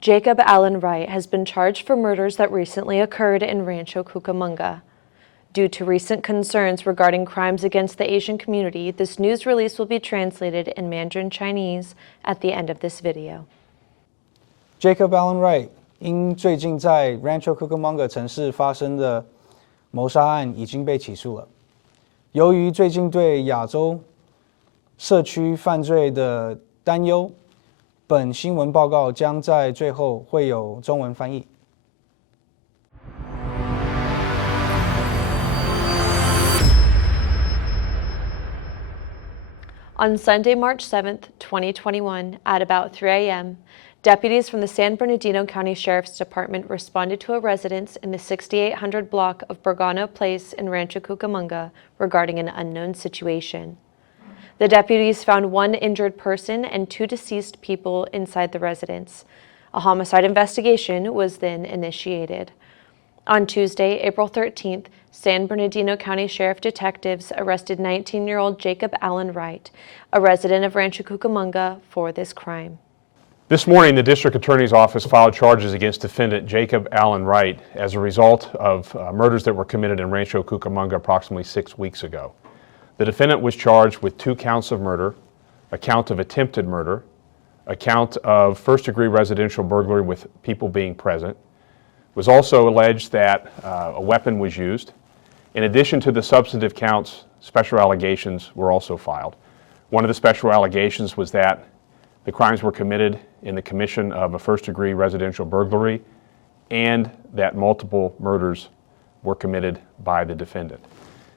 Jacob Allen Wright has been charged for murders that recently occurred in Rancho Cucamonga. Due to recent concerns regarding crimes against the Asian community, this news release will be translated in Mandarin Chinese at the end of this video. Jacob Allen Wright 因最近在 Rancho Cucamonga 城市发生的谋杀案已经被起诉了。由于最近对亚洲社区犯罪的担忧，本新闻报告将在最后会有中文翻译。On Sunday, March 7th, 2021, at about 3 a.m., deputies from the San Bernardino County Sheriff's Department responded to a residence in the 6800 block of Bergano Place in Rancho Cucamonga regarding an unknown situation. The deputies found one injured person and two deceased people inside the residence. A homicide investigation was then initiated. On Tuesday, April 13th, San Bernardino County Sheriff detectives arrested 19-year-old Jacob Allen Wright, a resident of Rancho Cucamonga, for this crime. This morning, the District Attorney's Office filed charges against defendant Jacob Allen Wright as a result of murders that were committed in Rancho Cucamonga approximately 6 weeks ago. The defendant was charged with 2 counts of murder, a count of attempted murder, a count of first-degree residential burglary with people being present. It was also alleged that a weapon was used. In addition to the substantive counts, special allegations were also filed. One of the special allegations was that the crimes were committed in the commission of a first-degree residential burglary and that multiple murders were committed by the defendant.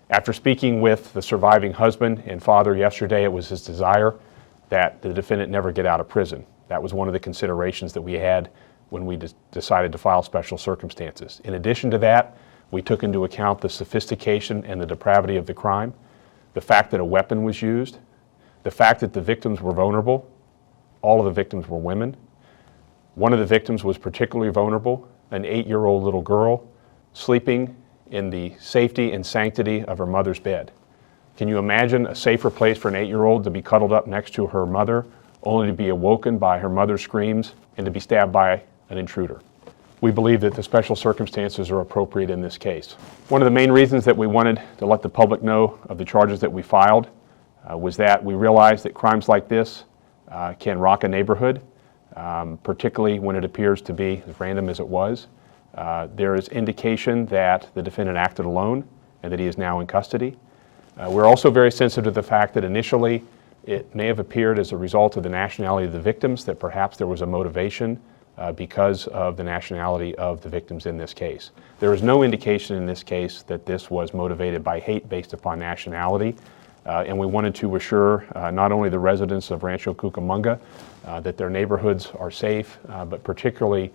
After speaking with the surviving husband and father yesterday, it was his desire that the defendant never get out of prison. That was one of the considerations that we had when we decided to file special circumstances. In addition to that, we took into account the sophistication and the depravity of the crime, the fact that a weapon was used, the fact that the victims were vulnerable. All of the victims were women. One of the victims was particularly vulnerable, an 8-year-old little girl sleeping in the safety and sanctity of her mother's bed. Can you imagine a safer place for an 8-year-old to be cuddled up next to her mother, only to be awoken by her mother's screams and to be stabbed by an intruder? We believe that the special circumstances are appropriate in this case. One of the main reasons that we wanted to let the public know of the charges that we filed was that we realized that crimes like this can rock a neighborhood, particularly when it appears to be as random as it was. There is indication that the defendant acted alone and that he is now in custody. We're also very sensitive to the fact that initially it may have appeared as a result of the nationality of the victims, that perhaps there was a motivation because of the nationality of the victims in this case. There is no indication in this case that this was motivated by hate based upon nationality. And we wanted to assure not only the residents of Rancho Cucamonga that their neighborhoods are safe, but particularly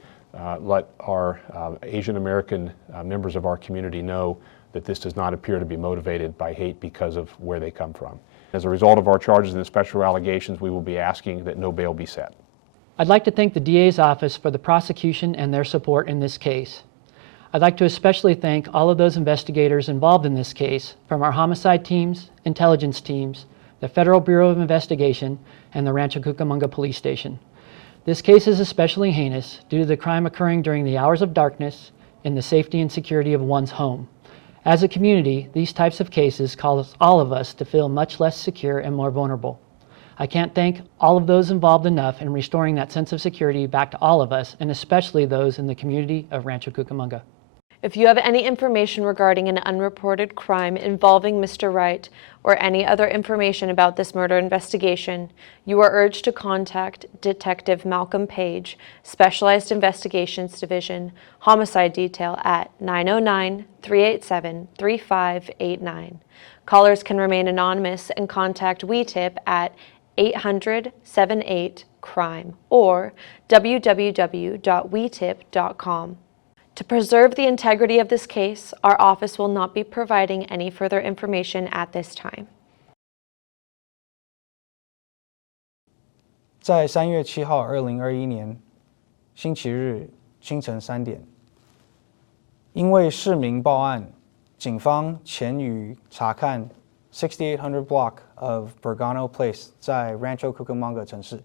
let our Asian American members of our community know that this does not appear to be motivated by hate because of where they come from. As a result of our charges and the special allegations, we will be asking that no bail be set. I'd like to thank the DA's office for the prosecution and their support in this case. I'd like to especially thank all of those investigators involved in this case, from our homicide teams, intelligence teams, the Federal Bureau of Investigation, and the Rancho Cucamonga Police Station. This case is especially heinous due to the crime occurring during the hours of darkness in the safety and security of one's home. As a community, these types of cases cause all of us to feel much less secure and more vulnerable. I can't thank all of those involved enough in restoring that sense of security back to all of us, and especially those in the community of Rancho Cucamonga. If you have any information regarding an unreported crime involving Mr. Wright or any other information about this murder investigation, you are urged to contact Detective Malcolm Page, Specialized Investigations Division, Homicide Detail at 909-387-3589. Callers can remain anonymous and contact WeTip at 800-78-CRIME or www.wetip.com. To preserve the integrity of this case, our office will not be providing any further information at this time. 在3月7号2021年星期日清晨3点，因为市民报案，警方前予查看6800 block of Bergano Place 在 Rancho Cucamonga 城市。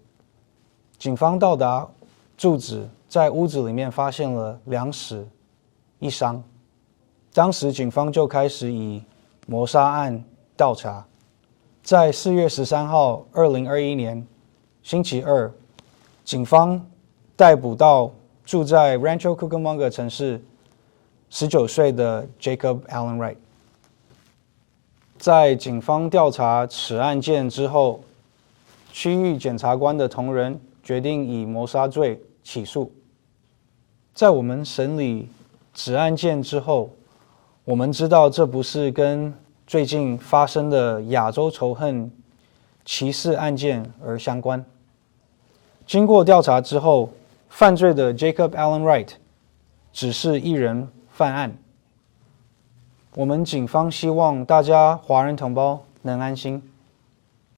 警方到达住址，在屋子里面发现了2死1伤。当时警方就开始以谋杀案调查。在4月13号，2021年星期二，警方逮捕到住在 Rancho Cucamonga 城市19岁的 Jacob Allen Wright。在警方调查此案件之后，区域检察官的同仁决定以谋杀罪起诉。在我们审理此案件之后，我们知道这不是跟最近发生的亚洲仇恨歧视案件而相关。经过调查之后，犯罪的 Jacob Allen Wright 只是一人犯案。我们警方希望大家华人同胞能安心。